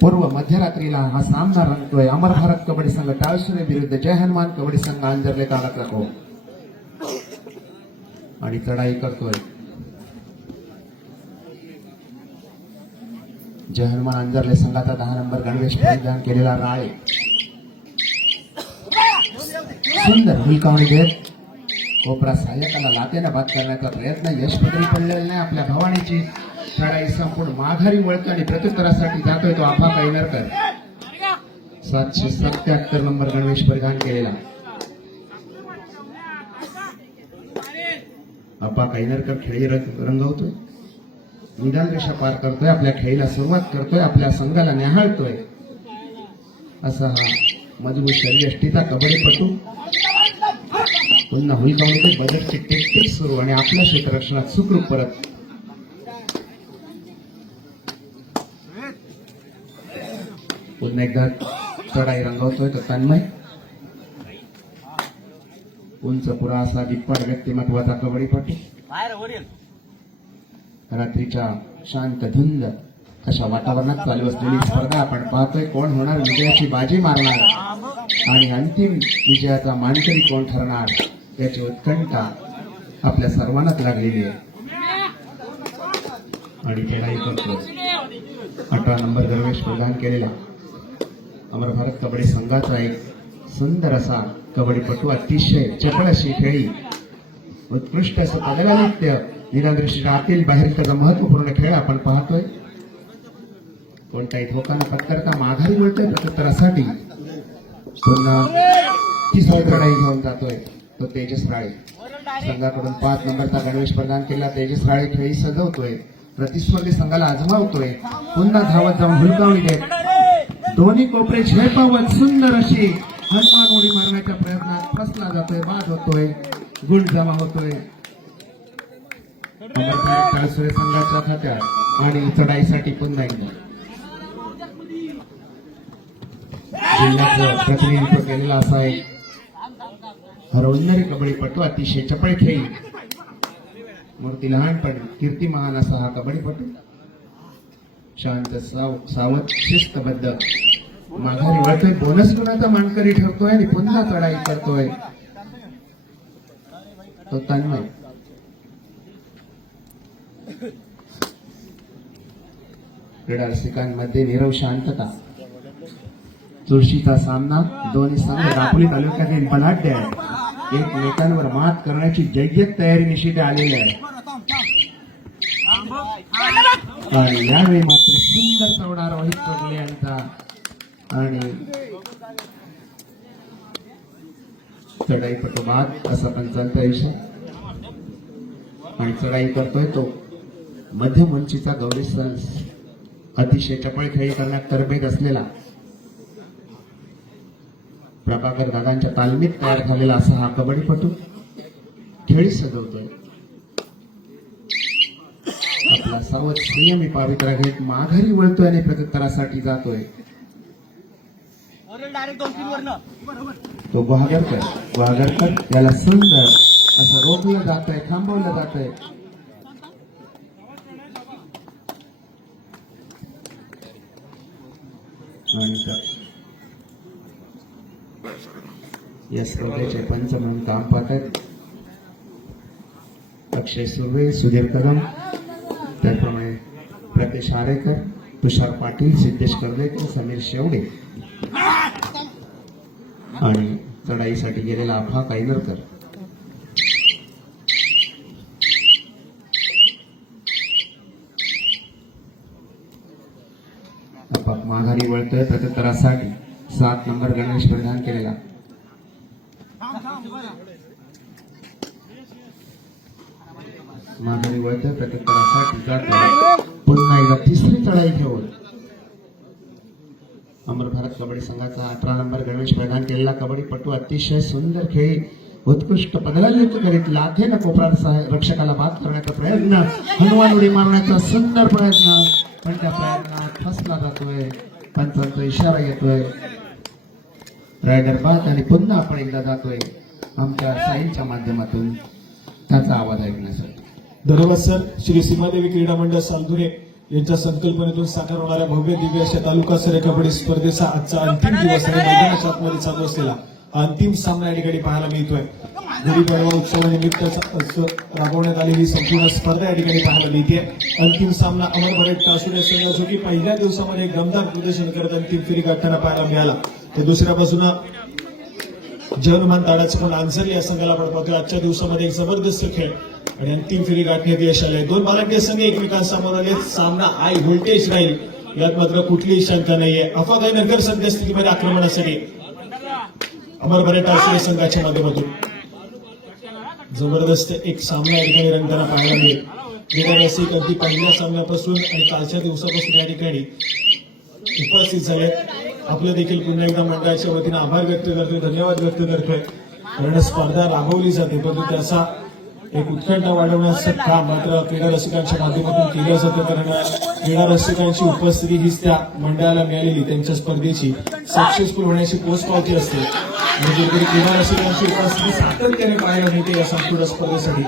पूर्व मध्यरात्रीला हा सामना रंगतोय. अमर भारत कबड्डी संघ टाळशिरे विरुद्ध जय हनुमान कबड्डी संघ अंजरले तालुका को आणि चढाई करतोय. जय हनुमान अंजरले संघाचा 10 नंबर गणवेश परिधान केलेला राळे सुंदर हुलकावणी देत कोपरा सहाय्यकाला लातेनं बाद करण्याचा प्रयत्न यशपत्री पडलेला नाही. आपल्या भवानीची चढाई संपूर्ण माघारी वळतो आणि प्रत्युत्तरासाठी जातोय तो आफा कैनरकर. 777 नंबर गणवेश परिधान केलेला आफा कैनरकर खेळी रंगवतोय. निदान रेषा पार करतोय. आपल्या खेळीला सुरुवात करतोय. आपल्या संघाला न्याहाळतोय. असा हा मजबूत शरीरयष्टीचा कबड्डीपटू पुन्हा हुलकावणी बगटची टेक्टिक सुरू आणि आपल्या क्षेत्ररक्षणात सुखरूप परत. पुन्हा एकदा चढाई रंगवतोय तो तन्मय. उंच पुरा असा दिप्पाड व्यक्तिमत्वाचा कबड्डीपटू. रात्रीच्या शांत धुंद अशा वातावरणात चालू असलेली स्पर्धा आपण पाहतोय. कोण होणार विजयाची बाजी मारणार आणि अंतिम विजयाचा मानकरी कोण ठरणार याची उत्कंठा आपल्या सर्वांनाच लागलेली आहे. आणि चढाई करतो 18 नंबर गणवेश प्रदान केलेला अमर भारत कबड्डी संघाचा एक सुंदर असा कबड्डीपटू. अतिशय चपळ अशी खेळी, उत्कृष्ट असं पदगालित्य, निरादृष्टीच्या आतील बाहेर त्याचा महत्वपूर्ण खेळ आपण पाहतोय. कोणत्याही धोकानं पत्करता माघारी मिळतोय प्रत्युत्तरासाठी. पुन्हा तिसरा चढाई घेऊन जातोय तो तेजस राळे. संघाकडून 5 नंबरचा गणवेश प्रदान केला. तेजस राळे खेळी सजवतोय. प्रतिस्पर्धी संघाला आजमावतोय. पुन्हा धावत जाऊन हुलकावणी देत दोन्ही कोपरे झेपावत सुंदर अशी हनुमान उडी मारण्याच्या प्रयत्नात फसला जातोय. बाद होतोय. गुण जमा होतोय टाळसुरे संघाच्या खात्यात. आणि चढाईसाठी पुन्हा एकदा जिल्ह्याचं प्रतिनिधित्व केलेला असा एक हरवणारी कबड्डीपटू. अतिशय चपळ खेळी, मूर्ती लहानपणी कीर्ती महान असा हा कबड्डीपटू. शांत सावध शिस्तबद्ध माघारी वळतोय. बोनस गुणाचा मानकरी ठरतोय आणि पुन्हा चढाई करतोय तो तन्मय. क्रीडा रसिकांमध्ये नीरव शांतता. चुरशीचा सामना. दोन्ही संघ दापोली तालुक्यातील बलाढ्य आहेत. एकमेकांवर मात करण्याची जय्यत तयारी निश्चित आलेली आहे. आणि यावेळी मात्र सुंदर चढणार रोहित टोगले यांचा आणि चढाईपटू बाद असा पंचांचा विषय. आणि चढाई करतोय तो मध्यम उंचीचा गौरी सन्स, अतिशय चपळ खेळी करण्यात तरबेज असलेला प्रभाकर दादांच्या तालमीत तयार झालेला असा हा कबड्डीपटू खेळी सजवतोय. आपला सावध संयमी पावित्र्य घेत माघारी वळतोय आणि प्रत्युत्तरासाठी जातोय तो गुहागरकर. याला सुंदर असं रोखलं जात आहे, थांबवलं जात आहे. या स्पर्धेचे पंच म्हणून काम पाहतात अक्षय सुर्वे, सुधीर कदम, त्याप्रमाणे प्रकाश आरेकर, तुषार पाटील, सिद्धेश कर्वेकर, समीर शेवडे आणि चढाईसाठी गेलेला आफा कैनरकर. माघारी वळतोय प्रत्युत्तरासाठी 7 नंबर गणवेश प्रदान केलेला माघारी वळतोय प्रत्युत्तरासाठी जातोय. पुन्हा एकदा तिसरी चढाई घेऊन अमर भारत कबड्डी संघाचा 18 नंबर गणवेश प्रदान केलेला कबड्डीपटू. अतिशय सुंदर खेळी, उत्कृष्ट पदगालित्य करीत लाथेनं कोपरा रक्षकाला बाद करण्याचा प्रयत्न, हनुमान उडी मारण्याचा सुंदर प्रयत्न, पण त्या प्रयत्नात फसला जातोय. पंचांचा इशारा येतोय. रायडर बाद आणि पुन्हा आपण एकदा जातोय आमच्या साईलच्या माध्यमातून त्याचा आवाज ऐकण्यासाठी. धन्यवाद सर. श्री सीमादेवी क्रीडा मंडळ सालधुरे यांच्या संकल्पनेतून साकार होणाऱ्या भव्य दिव्य अशा तालुकास्तरीय कबड्डी स्पर्धेचा आजचा अंतिम दिवस आणि मैदानाच्या आतमध्ये चालू असलेला अंतिम सामना या ठिकाणी पाहायला मिळतोय. गुढीपाडवा उत्सवानिमित्त राबवण्यात आलेली संपूर्ण स्पर्धा या ठिकाणी पाहायला मिळते. अंतिम सामना अमर भरत कासुडे संघ जो की पहिल्या दिवसामध्ये दमदार प्रदर्शन करत अंतिम फेरी गाठताना पाहायला मिळाला. तर दुसऱ्या बाजूला जयनुमान ताडाचं पण आन्सर या संघाला आपण पाहतोय. आजच्या दिवसामध्ये एक जबरदस्त खेळ आणि अंतिम फेरी गाठण्यात यश आलंय. दोन बालांटे संघ एकमेकांसमोर आले. सामना हाय व्होल्टेज राहील यात मात्र कुठलीही शंका नाहीये. अफागाईनगर सध्या स्थितीमध्ये आक्रमणासाठी अमर भरत कासुडे संघाच्या माध्यमातून जबरदस्त एक सामना या ठिकाणी रंगताना पाहायला मिळेल. गेल्या रसिक अगदी पहिल्या सामन्यापासून आणि कालच्या दिवसापासून या ठिकाणी उपस्थित झाले. आपलं देखील पुन्हा एकदा मंडळाच्या वतीनं आभार व्यक्त करतोय, धन्यवाद व्यक्त करतोय. कारण स्पर्धा राबवली जाते परंतु त्याचा एक उत्कंठा वाढवण्याचं काम मात्र क्रीडा रसिकांच्या माध्यमातून केलं जातं. कारण क्रीडा रसिकांची उपस्थिती हीच त्या मंडळाला मिळालेली त्यांच्या स्पर्धेची सक्सेसफुल होण्याची पोचपावती असते. म्हणजे क्रीडा रसिकांची उपस्थिती सातत्याने पाहायला मिळते या संपूर्ण स्पर्धेसाठी.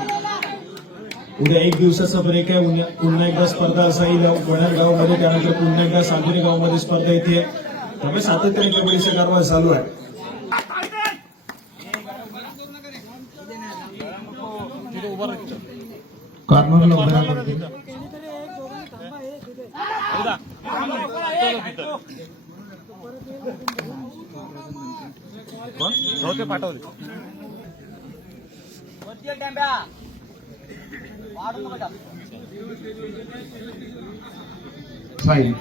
उद्या एक दिवसाचा ब्रेक आहे. पुन्हा एकदा स्पर्धा असाईल वडार गावामध्ये, त्यानंतर पुन्हा एकदा सांगोली गावामध्ये स्पर्धा येते. त्यामुळे सातत्याने कबड्डीचा कारभार चालू आहे. कॉर्नरला उभं राहतो. फाईन.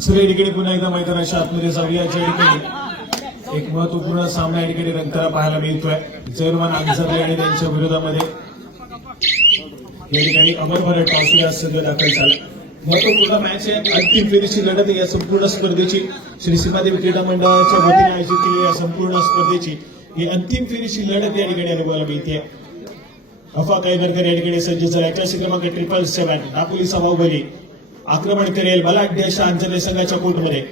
सगळे ठिकाणी पुन्हा एकदा मैदानाच्या आतमध्ये जाऊया. ज्या ठिकाणी एक महत्वपूर्ण सामना या ठिकाणी रंगताना पाहायला मिळतोय. जयनुमान आंजरले आणि त्यांच्या विरोधामध्ये या ठिकाणी अमर भरत कासुडे संघ दाखल झाला. महत्वपूर्ण मॅच आहे. अंतिम फेरीची लढत या संपूर्ण स्पर्धेची श्री सीमादेवी क्रीडा मंडळाच्या वतीने आयोजित केलेली या संपूर्ण स्पर्धेची ही अंतिम फेरीची लढत या ठिकाणी अनुभवायला मिळते. अफागाईनगर या ठिकाणी सज्ज झाला. क्लासिक क्रमांक 777 दापोलीचा बाहुबली आक्रमण करेल बलाढ्य अशा अंजरले संघाच्या कोर्टमध्ये.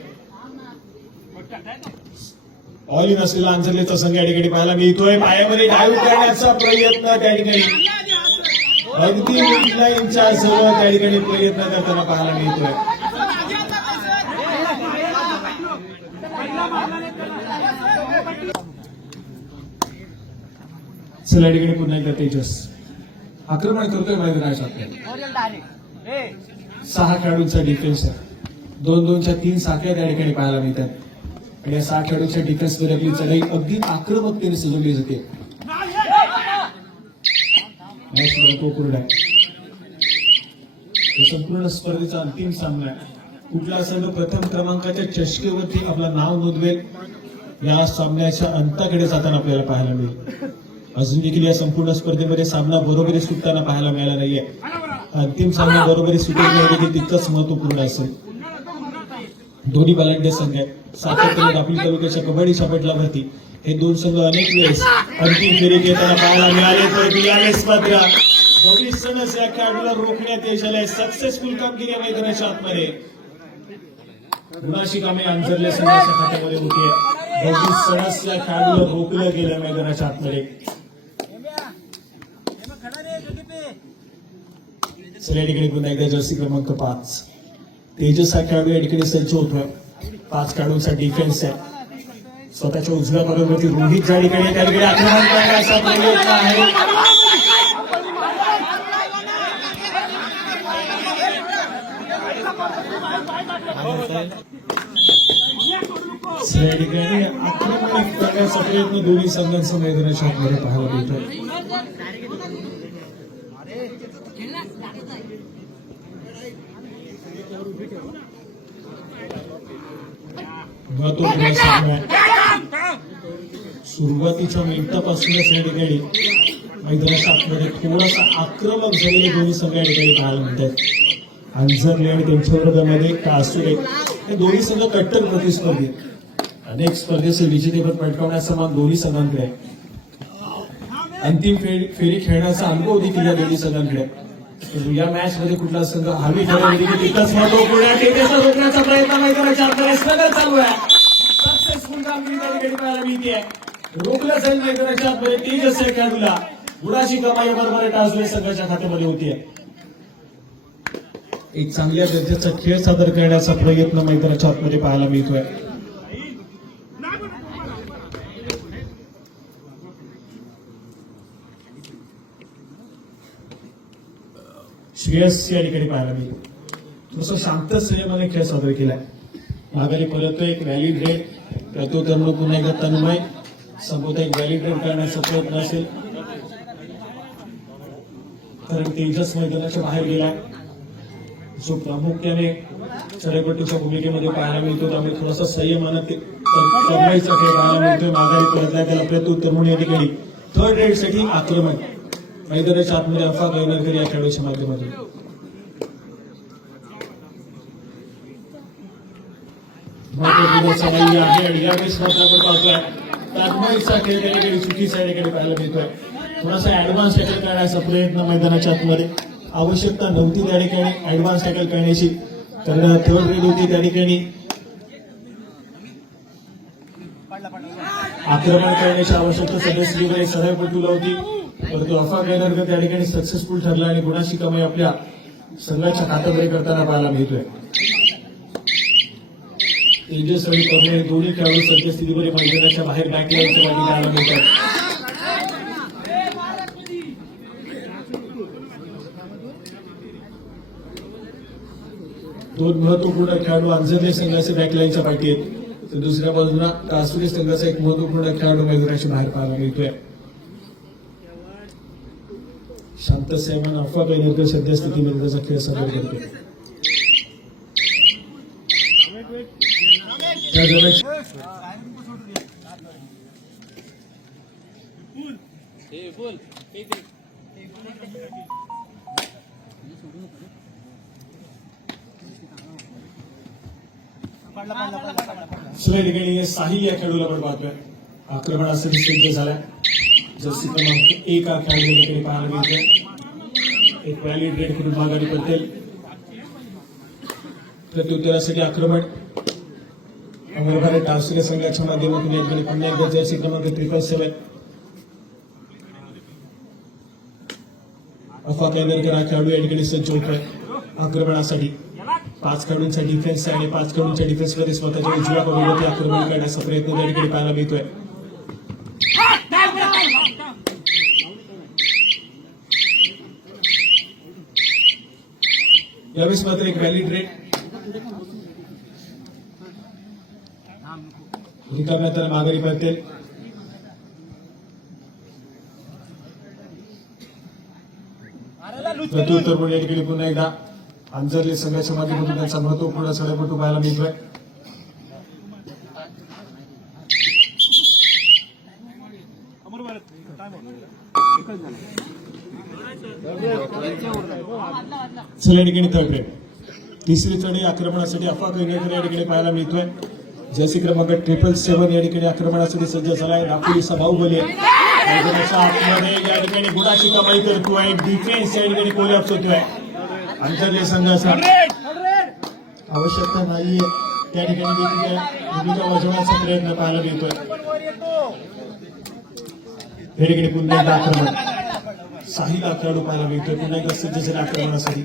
ऑल इन असलेला अंजरलेचा संघ या ठिकाणी पाहायला मिळतोय. पायामध्ये डायव्ह करण्याचा प्रयत्न त्या ठिकाणी अगदी लाईनच्या जवळ त्या ठिकाणी प्रयत्न करताना पाहायला मिळतोय. चला या ठिकाणी पुन्हा एकदा तेजस आक्रमण करतोय मैदानाच्या. 6 खेळाडूंचा डिफेन्स आहे. 2-2च्या 3 साखळ्या त्या ठिकाणी पाहायला मिळतात. आणि या 6 खेळाडूंच्या डिफेन्समध्ये आपली चढाई अगदी आक्रमकतेने सजवली जाते. संपूर्ण स्पर्धेचा अंतिम सामना आहे. कुठला संघ प्रथम क्रमांकाच्या चषकेवरती आपलं नाव नोंदवेल या सामन्याच्या अंताकडे जाताना आपल्याला पाहायला मिळेल. अजून देखील या संपूर्ण स्पर्धेमध्ये सामना बरोबरी सुटताना पाहायला मिळाला नाहीये. अंतिम सामना बरोबरी सुटेल देखील तितकंच महत्वपूर्ण असेल. दोन्ही बलाढ्य संघ आहेत. सातत्याने दापोली तालुक्याच्या कबड्डीच्या पटलावरती हे दोन संघ अनेक वेळेस अंतिम फेरी घेताना पाहायला मिळाले. तर यावेळेस मात्र दोन्ही संघ या खेळाडूला रोखण्यात यश आलंय. सक्सेसफुल कामगिरी या मैदानाच्या आतमध्ये गुणाशी कामे अंजरले संघाच्या खात्यामध्ये होती. दोन्ही सणस या खेळाडूला रोखलं गेलं मैदानाच्या आतमध्ये. या ठिकाणी पुन्हा एकदा जर्सी क्रमांक 5 तेजस हा खेळाडू या ठिकाणी सज्ज होतोय. 5 खेळाडूंचा डिफेन्स आहे. स्वतःच्या उजव्या बरोबरती रोहित ज्या ठिकाणी त्या ठिकाणी आक्रमण करण्याचा प्रयत्न आहे. या ठिकाणी आक्रमण करण्याचा प्रयत्न दोन्ही संघांचा मैदानाच्या आतमध्ये पाहायला मिळतोय. महत्वपूर्ण सामना सुरुवातीच्या मिनिटापासूनच या ठिकाणी मैदानाच्या आतमध्ये थोडासा आक्रमक झालेले दोन्ही संघ या ठिकाणी पाहायला मिळतात. अंजरले आणि त्यांच्या विरोधामध्ये कासुडे हे दोन्ही संघ कट्टर प्रतिस्पर्धी. अनेक स्पर्धेचे विजेतेपद पटकावण्याचा मान दोन्ही संघांकडे आहे. अंतिम फेरी खेळण्याचा अनुभव देखील या दोन्ही संघांकडे. या मॅच मध्ये कुठला संघ हवी ठरवली तिथंच रोखण्याचा प्रयत्न मैदानाच्या आतमध्ये सगळं चालू आहे. सक्सेसफुल कामगिरी त्या ठिकाणी पाहायला मिळते. रोखलं जाईल मैदानाच्या आतमध्ये तेजस या खेळाडूला गुणाची कमाई बरोबर टासुडे संघाच्या खात्यामध्ये होतीये. एक चांगल्या दर्जाचा खेळ सादर करण्याचा प्रयत्न मैदानाच्या आतमध्ये पाहायला मिळतोय. श्रेयस या ठिकाणी पाहायला मिळतो. थोडस शांत संयमाने खेळ सादर केलाय. माघारी परत एक व्हॅलिड रेड प्रत्युत्तर पुन्हा एकदा तन्मय संपवता एक व्हॅलिड रेड करण्याचा प्रयत्न असेल कारण तेजस मैदानाच्या बाहेर गेलाय जो प्रामुख्याने चढाईपट्टीच्या भूमिकेमध्ये पाहायला मिळतो. त्यामुळे थोडासा संयमानं तन्मयचा खेळ पाहायला मिळतोय. माघारी परतलाय त्याला प्रत्युत्तर म्हणून या ठिकाणी थर्ड रेड साठी आक्रमण मैदानाच्या आतमध्ये अफा गैनरकर या खेळाडूच्या माध्यमातून. महत्त्वपूर्ण नाही आहे आणि यावेळेस मात्र आपण पाहतोय तन्मयचा खेळ त्या ठिकाणी चुकीचा या ठिकाणी पाहायला मिळतोय. थोडासा ऍडव्हान्स टॅकल करण्याचा प्रयत्न मैदानाच्या आतमध्ये आवश्यकता नव्हती त्या ठिकाणी ऍडव्हान्स टॅकल करण्याची कारण थर्ड रेड होती त्या ठिकाणी आक्रमण करण्याची आवश्यकता सदस्य सरळपटूला होती परंतु अफा गैनरकर त्या ठिकाणी सक्सेसफुल ठरला आणि गुणाची कमाई आपल्या संघाच्या खात्यामध्ये करताना पाहायला मिळतोय. तेजस आणि कमळे दोन्ही खेळाडू सध्या स्थितीमध्ये मैदानाच्या बाहेर बॅकलाईनच्या जागी पाहायला मिळतात. दोन महत्वपूर्ण खेळाडू अंजरले संघाचे बॅकलाईनच्या पाठी आहेत तर दुसऱ्या बाजूला कासुरी संघाचा एक महत्वपूर्ण खेळाडू मैदानाच्या बाहेर पाहायला मिळतोय. शांत सैमान अफवा गैनरकर सध्या स्थितीमध्ये त्याचा खेळ सादर करतोय. दुसऱ्या ठिकाणी साहिल या खेळाडूला आपण पाहतोय आक्रमणासाठी सिद्ध झालाय. जर्सी क्रमांक 1 हा खेळाडू या ठिकाणी पाहायला मिळतोय. एक व्हॅलिड रेड करून माघारी पडतील. प्रत्युत्तरासाठी आक्रमण अमरभारत टावसिका संघाच्या माध्यमातून या ठिकाणी पुन्हा एकदा जर्सी क्रमांक 777 अफा गैनरकर हा खेळाडू या ठिकाणी सज्ज होतोय आक्रमणासाठी. 5 खेळाडूंचा डिफेन्स आणि 5 खेळाडूंच्या डिफेन्समध्ये स्वतःच्या उजव्या बाजूवरती आक्रमण करण्याचा प्रयत्न त्या ठिकाणी पाहायला मिळतोय. यावेळेस मात्र एक व्हॅलिड रेड रिकाम्या त्याला माघारी पडतील. प्रत्युत्तर म्हणून या ठिकाणी पुन्हा एकदा अंजरले संघाच्या माध्यमातून त्यांचा महत्वपूर्ण चढाईपटू पाहायला मिळतोय. चला या ठिकाणी थर्ड रेड तिसरी चढी आक्रमणासाठी अफा गैनरकर या ठिकाणी पाहायला मिळतोय. जर्सी क्रमांक 777 या ठिकाणी आक्रमणासाठी सज्ज झालाय. नागपुरीचा बाहुबली मैदानाच्या आतमध्ये या ठिकाणी गुणाची कमाई करतोय. डिफेन्स या ठिकाणी कोलॅप्स होतोय. अंतर्गत संघाचा आवश्यकता नाहीये त्या ठिकाणी भूमिका वाजवण्याचा प्रयत्न पाहायला मिळतोय. या ठिकाणी पुन्हा एकदा आक्रमण साहिल हा खेळाडू पाहायला मिळतोय. पुन्हा एकदा सज्ज झाला आक्रमणासाठी.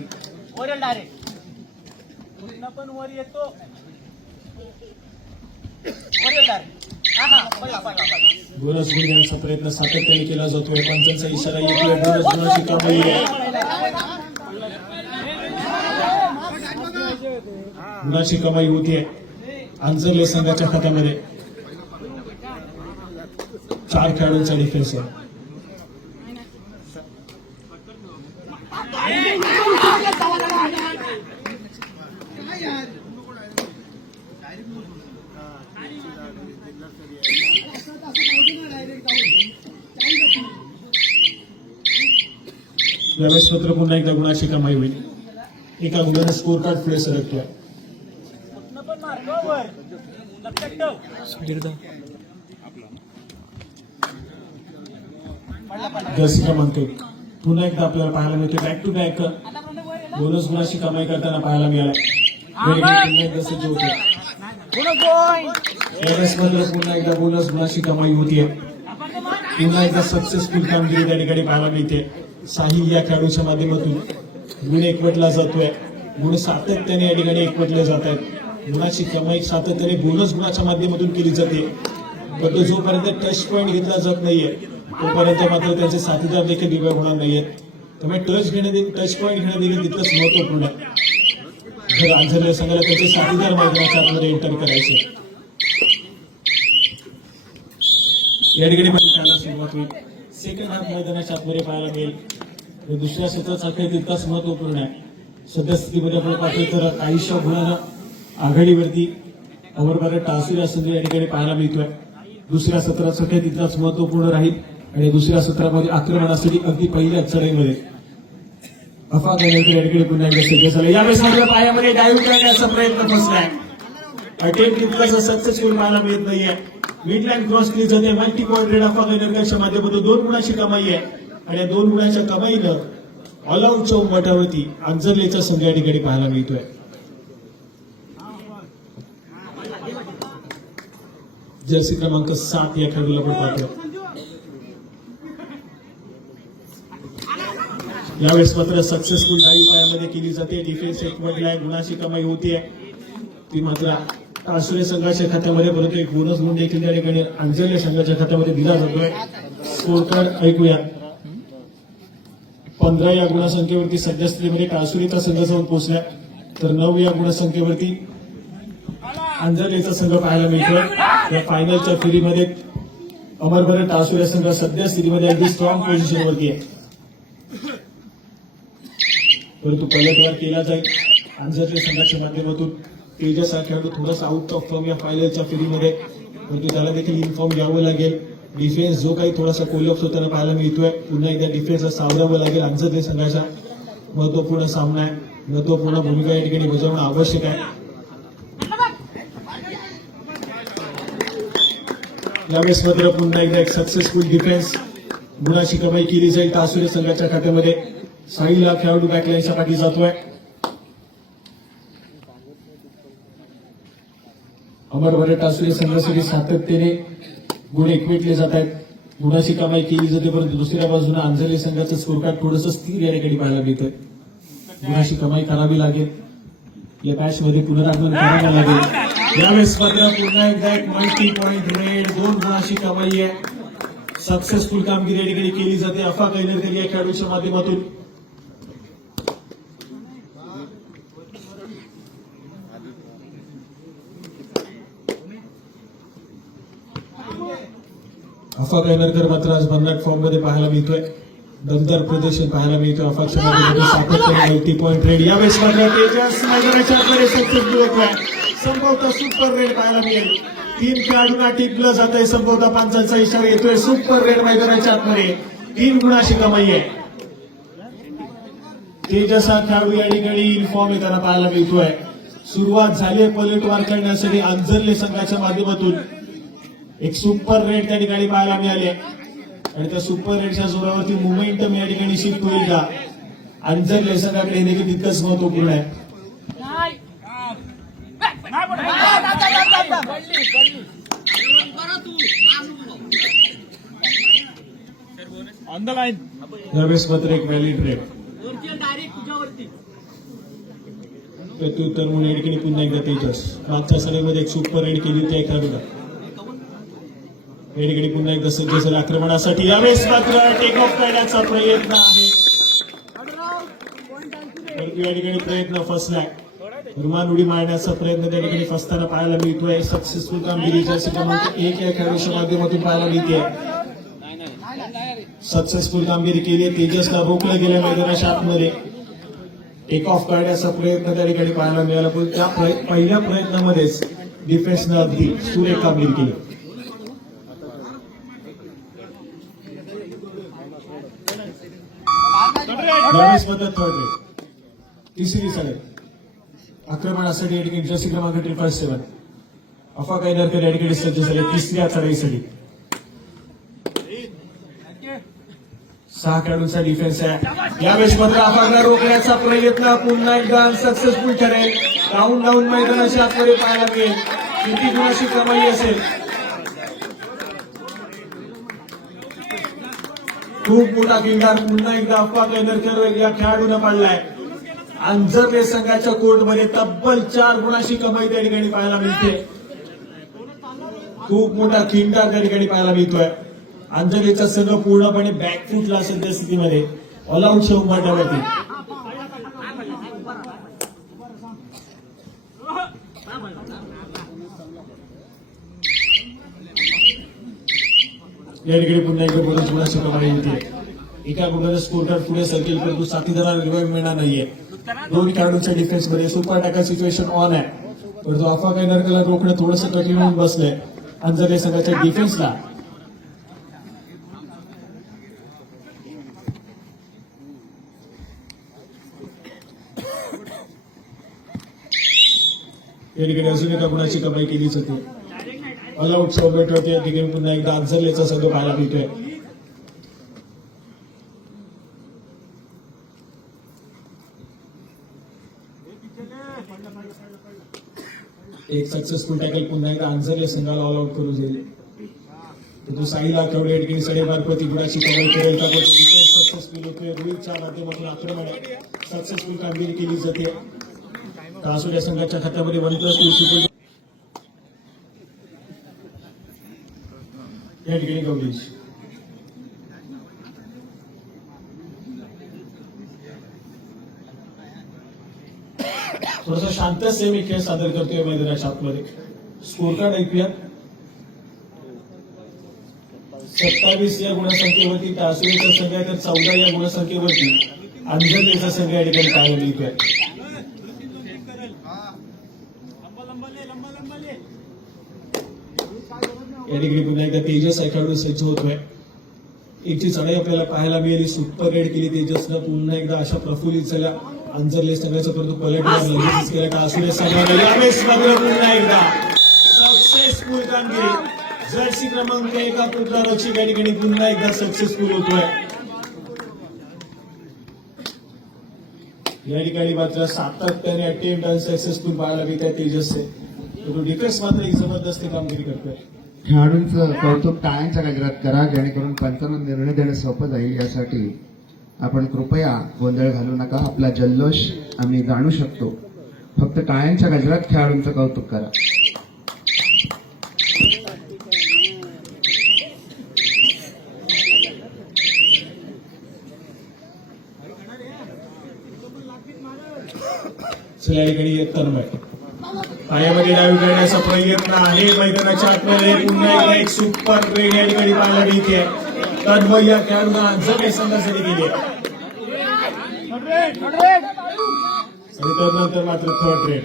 बोनस घेण्याचा प्रयत्न सातत्याने केला जातोय. पंचांचा इशारा येतोय. बोनसची कमाई गुणाची कमाई होतीये अंजरले संघाच्या खात्यामध्ये. 4 खेळाडूंचा डिफेन्स आहे. यावेळेस मात्र पुन्हा एकदा गुणाची कमाई होईल. एका गुणाने स्कोर कार्ड पुढे सरकतोय. जर्सी क्रमांक 1 पुन्हा एकदा आपल्याला पाहायला मिळते. बॅक टू बॅक बोनस गुणाची कमाई करताना पाहायला मिळालाय. पुन्हा एकदा सज्ज होते. यावेळेस मात्र पुन्हा एकदा बोनस गुणाची कमाई होतीये. पुन्हा एकदा सक्सेसफुल कामगिरी त्या ठिकाणी पाहायला मिळते. साहिल या खेळाडूच्या माध्यमातून गुण एकवटला जातोय. गुण सातत्याने या ठिकाणी एकवटले जात आहेत. गुणाची कमाई सातत्याने बोनस गुणाच्या माध्यमातून केली जाते, पण तो जोपर्यंत टच पॉईंट घेतला जात नाहीये तोपर्यंत मात्र त्यांचे साथीदार देखील रिवाईव्ह होणार नाहीयेत. त्यामुळे टच पॉईंट घेणं देखील तितकंच महत्वपूर्ण आहे. जर आंझरले संघाला त्याचे साथीदार मैदानाच्या आतमध्ये एंटर करायचे, या ठिकाणी खेळायला सुरुवात होईल. सेकंड हाफ मैदानाच्या आतमध्ये पाहायला मिळेल. दुसऱ्या क्षेत्राचा खेळ तितकाच महत्वपूर्ण आहे. सध्या स्थितीमध्ये आपण पाहतो तर काहीशा गुणानं आघाडीवरती अमर भारत टासूर या संघ या ठिकाणी पाहायला मिळतोय. दुसऱ्या सत्राचा खेळ तितकाच महत्वपूर्ण राहील आणि दुसऱ्या सत्रामध्ये आक्रमणासाठी अगदी पहिल्या चढाईमध्ये अफा करण्याचे या ठिकाणी पुन्हा एकदा सज्ज झाले. यावेळेस मात्र पायामध्ये डायव्ह करण्याचा प्रयत्न फसलाय. अटेम्प्ट तितकाच सक्सेसफुल पाहायला मिळत नाहीये. मिडलाईन क्रॉस केली जाते. मल्टी पॉईंट रेड अफा करण्याच्या माध्यमातून 2 गुणाची कमाई आहे आणि या 2 गुणाच्या कमाईनं ऑल आऊटच्या उंबरठ्यावरती आंझरलेचा संघ या ठिकाणी पाहायला मिळतोय. जर्सी क्रमांक 7 या खेळाडूला आपण पाहतो. यावेळेस मात्र सक्सेसफुल डाईव्ह पायामध्ये केली जाते. डिफेन्स एक म्हटलाय, गुणाची कमाई होतीये ती मात्र आसुरे संघाच्या खात्यामध्ये, परंतु एक बोनस गुण देखील त्या ठिकाणी आंझरले संघाच्या खात्यामध्ये दिला जातोय. स्कोर कार्ड ऐकूया. 15 या गुणसंख्येवरती सध्या स्थितीमध्ये टासुरीचा संघ जाऊन पोहोचला, तर 9 या गुणसंख्येवरती आंझरलेचा संघ पाहायला मिळतोय. या फायनलच्या फेरीमध्ये अमर भारत टासूर या संघ सध्या स्थितीमध्ये अगदी स्ट्रॉंग पोझिशनवरती आहे, परंतु पहिला तयार केला जाईल आंझरले संघाच्या माध्यमातून. तेजस हा खेळाडू थोडासा आउट ऑफ फॉर्म या फायनलच्या फेरीमध्ये, परंतु त्याला देखील इन्फॉर्म घ्यावं लागेल. डिफेन्स जो काही थोडासा कोलॅप्स होताना पाहायला मिळतोय, पुन्हा एकदा डिफेन्सला सावरावं लागेल. आंझरले संघाचा महत्वपूर्ण सामना आहे, महत्वपूर्ण भूमिका या ठिकाणी बजावणं आवश्यक आहे. यावेळेस मात्र पुन्हा एकदा एक सक्सेसफुल डिफेन्स गुणाची कमाई केली जाईल टासुरे संघाच्या खात्यामध्ये. साहिल हा खेळाडू बॅकलाईनच्या पाठी जातोय. अमर भारत टासुरे संघासाठी सातत्याने गुण एकवटले जात आहेत, गुणाची कमाई केली जाते, परंतु दुसऱ्या बाजूने आंझरले संघाचं स्कोर कार्ड थोडंसं स्थिर या ठिकाणी पाहायला मिळतंय. गुणाची कमाई करावी लागेल, या मॅच मध्ये पुनरागमन करावं लागेल. यावेळेस मात्र पुन्हा एकदा एक मल्टी पॉईंट रेड, 2 गुणाची कमाई आहे. सक्सेसफुल कामगिरी या ठिकाणी केली जाते अफा कैनरकर या खेळाडूच्या माध्यमातून. अफा कैनरकर मात्र आज भन्नाट फॉर्म मध्ये पाहायला मिळतोय, दमदार प्रदर्शन पाहायला मिळतोय. अफाच्या माध्यमातून सातत्याने मल्टी पॉईंट रेड. यावेळेस मात्र तेजस मैदानाच्या आतमध्ये सक्सेसफुल होतोय. संभवतः सुपर रेड पाहायला मिळेल. 3 खेळाडूंना टिपलं जात आहे. संभवतः 5 इशारा येतोय. सुपर रेड मैदानाच्या आतमध्ये 3 गुणाची कमाई आहे. तेजस हा खेळाडू या ठिकाणी इन्फॉर्म येताना पाहायला मिळतोय. सुरुवात झाली पलटवार करण्यासाठी आंझरले संघाच्या माध्यमातून. एक सुपर रेड त्या ठिकाणी पाहायला मिळाले आणि त्या सुपर रेडच्या जोरावरती मोमेंटम या ठिकाणी शिफ्ट होईल का आंझरले संघाकडे हे देखील तितकंच महत्वपूर्ण आहे. यावेळेस मात्र एक व्हॅलिड रेड प्रत्युत्तर म्हणून या ठिकाणी पुन्हा एकदा तेजस. मागच्या सरीमध्ये एक सुपर रेड केली होती एखाद्या या ठिकाणी पुन्हा एकदा सज्ज झाला आक्रमणासाठी. यावेळेस मात्र टेक ऑफ करण्याचा प्रयत्न आहे, परंतु या ठिकाणी प्रयत्न फसलाय. रुमान उडी मारण्याचा प्रयत्न त्या ठिकाणी फसताना पाहायला मिळतोय. सक्सेसफुल कामगिरी जर्सी क्रमांक 1 या खेळाडूच्या माध्यमातून पाहायला मिळते. सक्सेसफुल कामगिरी केली. तेजसला रोखलं गेल्या मैदानाच्या आतमध्ये. टेक ऑफ करण्याचा प्रयत्न त्या ठिकाणी पाहायला मिळाला, पण त्या पहिल्या प्रयत्नामध्येच डिफेन्सनं अगदी सुरेख कामगिरी केली. यावेळेस मात्र थर्ड रेड, तिसरी चढाई आक्रमणासाठी या ठिकाणी जर्सी क्रमांक 777 अफा कैनरकर या ठिकाणी सज्ज झाले तिसऱ्या चढाईसाठी. 6 खेळाडूंचा डिफेन्स आहे. यावेळेस मात्र अफाला रोखण्याचा प्रयत्न पुन्हा एकदा सक्सेसफुल ठरेल. डाऊन मैदानाच्या आतमध्ये पाहायला मिळेल. किती गुणाची कमाई असेल. खूप मोठा किल्लार पुन्हा एकदा अफा कैनरकर या खेळाडूने पाडलाय. अंजरले संघाच्या कोर्टमध्ये तब्बल 4 गुणाची कमाई त्या ठिकाणी पाहायला मिळते. खूप मोठा खिंडार त्या ठिकाणी पाहायला मिळतोय. अंजलीचा संघ पूर्णपणे बॅकफुटला सध्या स्थितीमध्ये ऑल आउट च्या उंबरठ्यावरती. या ठिकाणी पुन्हा एकदा बोलत गुणाची कमाई होते. एका गुणाचा स्कोर कार्ड पुढे सर्किल परंतु साथीदाराला रिवाइव्ह मिळणार नाहीये. दोन खेळाडूंच्या डिफेन्समध्ये सुपर अटॅकर सिच्युएशन ऑन आहे, परंतु अफवा काही नरकला रोखणं थोडंसं कठीण होऊन बसलंय अंजली संघाच्या डिफेन्सला. या ठिकाणी अजून एका गुणाची कमाई केली जाते. ऑल आउट सोबत होते. या ठिकाणी पुन्हा एकदा अंजलीचा संघ पाहायला मिळतोय. एक सक्सेसफुल टॅकल पुन्हा एकदा अंजली संघाला ऑल आउट करू जाईल. तो साईला केवढे या ठिकाणी 5.5 गुणाची कमाई करेल का सक्सेसफुल होतोय. रोहितच्या माध्यमातून आक्रमण सक्सेसफुल कामगिरी केली जाते. कासोड या संघाच्या खात्यामध्ये 1+2 या ठिकाणी कव्हरेज. थोडासा शांत सेमी खेळ सादर करतोय मैदानाच्या आतमध्ये. स्कोर कार्ड ऐकूयात. 27 या गुणसंख्येवरती कासोडचा संघ आहे, तर 14 या गुणसंख्येवरती अंजलीचा संघ या ठिकाणी पाहायला मिळतोय. या ठिकाणी पुन्हा एकदा तेजस खेळाडू सज्ज होतोय. एकची चढाई आपल्याला पाहायला मिळाली. सुपर रेड केली तेजसनं. पुन्हा एकदा अशा प्रफुल्लित झाल्या अंजली संघाचा, परंतु पलटवार लगेच केला का असुरे संघाला यावेळेस मात्र पुन्हा एकदा सक्सेसफुल कामगिरी. जर्सी क्रमांक 1 पुत्ररक्षक या ठिकाणी पुन्हा एकदा सक्सेसफुल होतोय. या ठिकाणी मात्र सातत्याने अटेम्प्ट अनसक्सेसफुल पाहायला मिळत आहे तेजसचे, परंतु डिफेन्स मात्र एक जबरदस्त कामगिरी करतोय. खेळाडूंचं कौतुक टाळ्यांच्या गजरात करा, जेणेकरून पंचांना निर्णय देणं सोपं जाईल. यासाठी आपण कृपया गोंधळ घालू नका. आपला जल्लोष आम्ही जाणू शकतो. फक्त टाळ्यांच्या गजरात खेळाडूंचं कौतुक करा. चला या ठिकाणी तन्मय पायामध्ये डावी करण्याचा प्रयत्न आहे. मैदानाच्या आतमध्ये पुन्हा एकदा एक सुपर रेड या ठिकाणी पाहायला मिळते. तन्मय या खेळाडूंना अंजली संघासाठी गेली आणि त्यानंतर मात्र थर्ड रेड.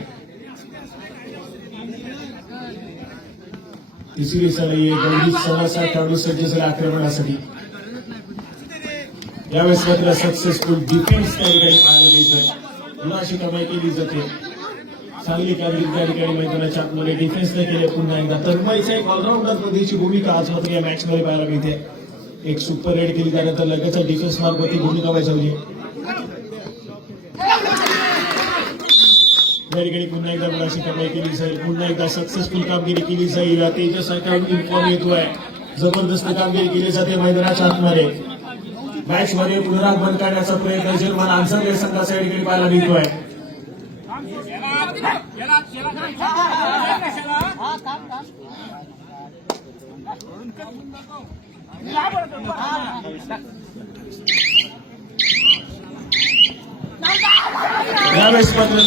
तिसरी सलई गौरी सणाचा खेळाडू सज्ज झाला आक्रमणासाठी. यावेळेस मात्र सक्सेसफुल डिफेन्स त्या ठिकाणी पाहायला मिळतोय. गुणाची कमाई केली जाते. चांगली कामगिरी त्या ठिकाणी मैदानाच्या आतमध्ये डिफेन्सने केले. पुन्हा एकदा तन्मयचा एक ऑलराऊंडर पद्धतीची भूमिका आज मात्र या मॅच मध्ये पाहायला मिळते. एक सुपर रेड केली, त्यानंतर लगेच डिफेन्स मार्फत भूमिका बजावली. या ठिकाणी पुन्हा एकदा गुणाची कमाई केली जाईल. पुन्हा एकदा सक्सेसफुल कामगिरी केली जाईल. तेजस इन्फॉर्म येतोय. जबरदस्त कामगिरी केली जाते मैदानाच्या आतमध्ये. मॅच मध्ये पुनरागमन करण्याचा प्रयत्न जर्मन अंजली संघाचा या ठिकाणी पाहायला मिळतोय. यावेळेस मात्र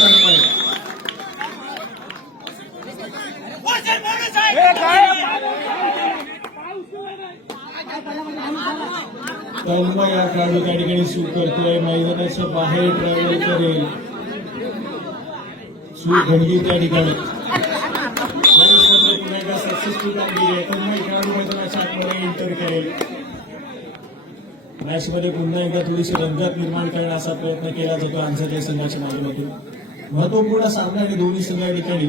तन्मय या खेळाडू त्या ठिकाणी सूट करतोय. मैदानाच्या बाहेर ट्रॅव्हल करेल. सूट घडली त्या ठिकाणी. सक्सेसफुल कामगिरी आहे. तन्मय खेळाडू मैदानाच्या आतमध्ये एंटर करेल. मॅच मध्ये पुन्हा एकदा थोडीशी रंगत निर्माण करण्याचा प्रयत्न केला जातो अंजली संघाच्या माध्यमातून. महत्वपूर्ण सामना आणि दोन्ही संघ या ठिकाणी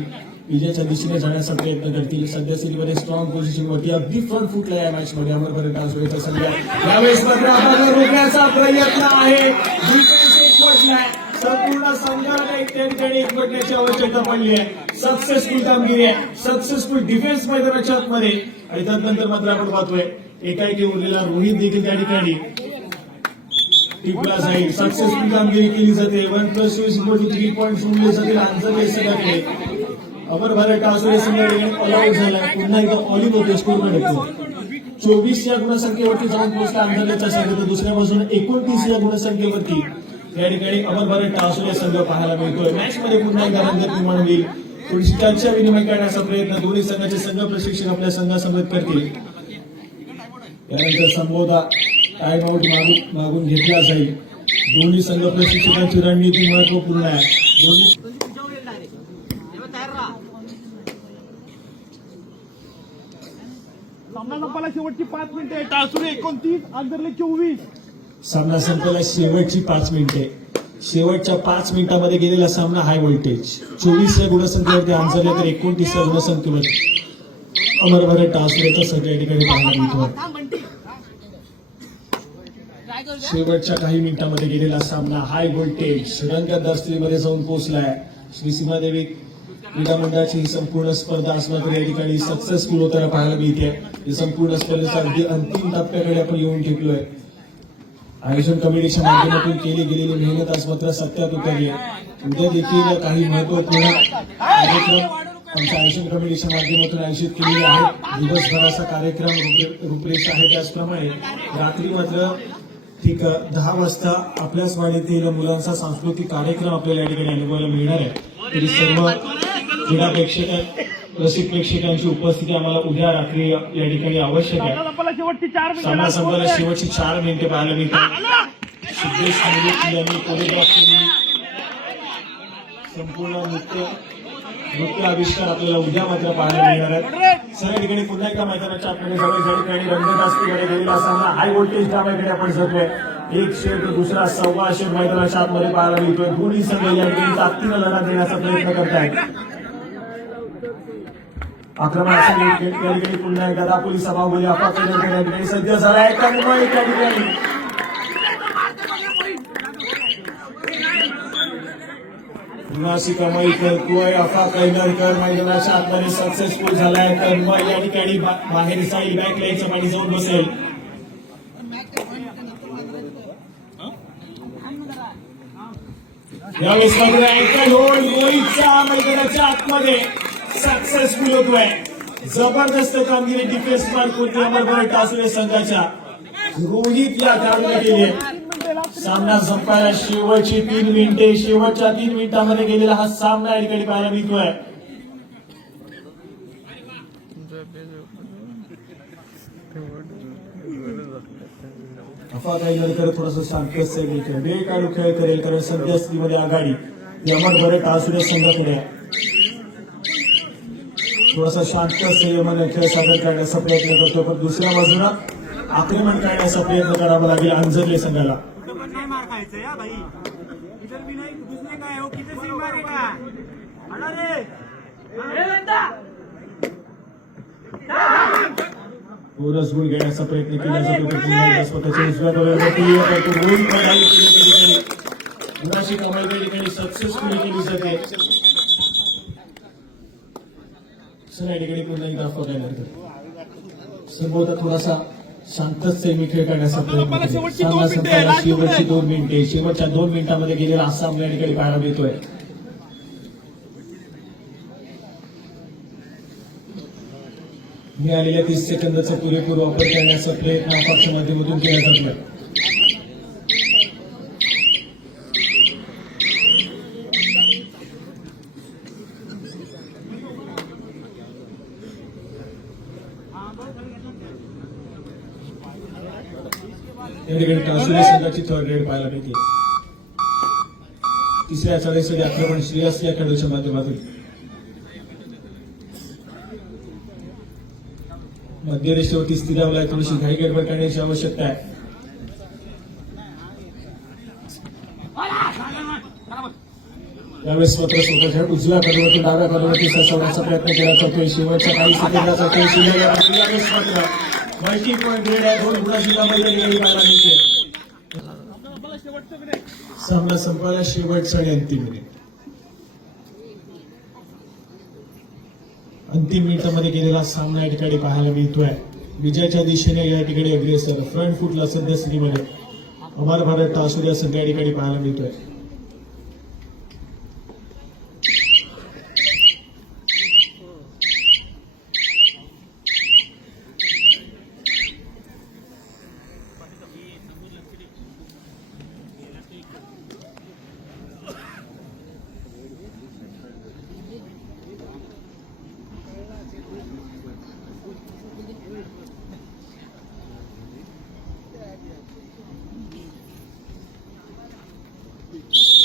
विजयाच्या दिशेने जाण्याचा प्रयत्न करतील. सध्या सिरीमध्ये स्ट्रॉंग पोझिशन वरती अगदी फ्रंट फुटला या मॅच मध्ये अमरपर्यंत कासोडचा संघ. यावेळेस मात्र आपल्याला रोखण्याचा प्रयत्न आहे. डिफेन्स एकवटलाय. संपूर्ण संघाला त्या ठिकाणी एकवटण्याची आवश्यकता पडली आहे. सक्सेसफुल कामगिरी आहे. सक्सेसफुल डिफेन्स मैदानाच्या आतमध्ये. आणि त्यानंतर मात्र आपण पाहतोय एकाएकी उरलेला रोहित देखील त्या ठिकाणी टिपला जाईल. सक्सेसफुल कामगिरी केली जाते. 1+2 पॉईंट सोडले जातील आंजरले संघाकडे. अमर भारत टासुरे संघाकडे ऑल आउट झाला. पुन्हा एकदा ऑलिव्ह होते स्कोरकडे 24 या गुणसंख्येवरती जाऊन पोहोचला अंधरलेचा संघ. तर दुसऱ्या बाजूने 29 या गुणसंख्येवरती या ठिकाणी अमर भारत टासुरे संघ पाहायला मिळतोय. मॅच मध्ये पुन्हा एकदा रंगत निर्माण होईल. थोडीशी चर्चा विनिमय करण्याचा प्रयत्न दोन्ही संघाचे संघ प्रशिक्षक आपल्या संघासमवेत करतील. त्यानंतर संबोधा टाइम आउट मागून घेतला जाईल. दोन्ही संघ प्रशिक्षकांची रणनीती महत्वपूर्ण आहे. सामना संपायला शेवटची 5 मिनिटे. टासुरे 29, आंधरले 24. सामना संपला शेवटची 5 मिनिटे. शेवटच्या 5 मिनिटांमध्ये गेलेला सामना हाय व्होल्टेज. 24 या गुणसंख्येवरती आंजरले तर 29 या गुणसंख्येवर अमर भारत टासुरेचा संघ या ठिकाणी पाहायला मिळतो. शेवटच्या काही मिनिटांमध्ये गेलेला सामना हाय व्होल्टेज रंगतदार स्थितीमध्ये जाऊन पोहोचलाय. श्री सीमादेवी क्रीडा मंडळाची ही संपूर्ण स्पर्धा असणार तर या ठिकाणी सक्सेसफुल होताना पाहायला मिळते. ही संपूर्ण स्पर्धेचा अगदी अंतिम टप्प्याकडे आपण येऊन टिकलोय. आयोजन कमिटीच्या माध्यमातून केली गेलेली मेहनत आज मात्र सत्यात उतरली. उद्या देखील काही महत्वपूर्ण कार्यक्रम आमच्या आयोजन कमिटीच्या माध्यमातून आयोजित केलेले आहेत. दिवसभराचा कार्यक्रम रूपरेषा आहे. त्याचप्रमाणे रात्री मात्र ठीक 10 वाजता आपल्याच वाडीतील मुलांचा सांस्कृतिक कार्यक्रम आपल्याला या ठिकाणी अनुभवायला मिळणार आहे. तरी सर्व क्रीडा रसिक प्रेक्षकांची उपस्थिती आम्हाला उद्या रात्री या ठिकाणी आवश्यक आहे. सामना संपला शेवटची 4 मिनिटे पाहायला मिळतात. सिद्धेश खांडे यांनी कोरिओग्राफ केलेली संपूर्ण नृत्य आविष्कार आपल्याला उद्या मात्र पाहायला मिळणार आहेत. सर या ठिकाणी पुन्हा एकदा मैदानाच्या आतमध्ये जाऊया. ज्या ठिकाणी रंगतदास्तीकडे गेलेला सामना हाय व्होल्टेज डाव्याकडे आपण जातोय. एक शेर तर दुसरा 1.25 शेर मैदानाच्या आतमध्ये पाहायला मिळतोय. दोन्ही संघ या ठिकाणी ताकदीनं लढा देण्याचा प्रयत्न करतायत. आक्रमण असेल त्या ठिकाणी पुन्हा एकदा दापोली सभागृह अफाकडे या ठिकाणी सज्ज झाला आहे. त्या ठिकाणी पुन्हा कमाई करतोय. अफा कैनरकर मैदानाच्या आतमध्ये सक्सेसफुल झालाय. तन्मय या ठिकाणी बाहेर जाईल. बॅक लाईनच्या पाणी जाऊन बसेल. यावेळेस रोहितचा मैदानाच्या आतमध्ये सक्सेसफुल होतोय. जबरदस्त कामगिरी डिफेन्स मार्क होती अमर भारत टासुरे संघाच्या. रोहित या खेळाडूने केली आहे. सामना संपायला शेवटची 3 मिनिटे. शेवटच्या 3 मिनिटांमध्ये गेलेला हा सामना या ठिकाणी पाहायला मिळतोय. अफा कैनरकर थोडासा शांत वेळ काढू खेळ करेल कारण सध्या स्थितीमध्ये आघाडी अमर भारत टासुरे संघाकडे आहे. थोडासा शांत संयमाने खेळ सादर करण्याचा प्रयत्न करतो. पण दुसऱ्या बाजूला आक्रमण करण्याचा प्रयत्न करावा लागेल अंजरले संघाला. बोनस गुण घेण्याचा प्रयत्न केला जातो. स्वतःच्या उजव्या गुणाची कमाई त्या ठिकाणी सक्सेसफुली केली जाते. या ठिकाणी पुन्हा एकदा संबोधा थोडासा शांतच मी खेळ करण्याचा प्रयत्न केला. सामना संपला शेवटची 2 मिनिटे. शेवटच्या 2 मिनिटांमध्ये गेलेला हा सामना या ठिकाणी पाहायला मिळतोय. मिळालेल्या 30 सेकंदाचा पुरेपूर वापर करण्याचा प्रयत्न आपापच्या माध्यमातून केला जातोय. या ठिकाणी टासुरे संघाची थर्ड रेड पाहायला मिळते. तिसऱ्या चाळीसाठी आक्रमण श्रेयस या खेळाडूच्या माध्यमातून. मध्यरेषेवरती स्थिरावलाय. थोडीशी घाई गडबड करण्याची आवश्यकता आहे. यावेळेस मात्र स्वतःच्या उजव्या कडूवरती डाव्या कडूवरती सरसवण्याचा प्रयत्न केला जातोय. शेवटच्या काही सेकंदाचा खेळ शिल्लक आहे. यावेळेस मात्र मल्टी पॉईंट रेड आहे. 2 गुणाची कमाई पाहायला मिळते. सामना संपायला शेवटचा आणि अंतिम मिनिट. अंतिम मिनिटांमध्ये गेलेला सामना या ठिकाणी पाहायला मिळतोय. विजयाच्या दिशेने या ठिकाणी अग्रेसर फ्रंट फुटला सध्या स्थितीमध्ये. अमर भारत टासूर या संघ या ठिकाणी पाहायला मिळतोय.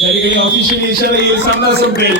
या ठिकाणी ऑफिशियली इशारा येईल, सामना संपेल.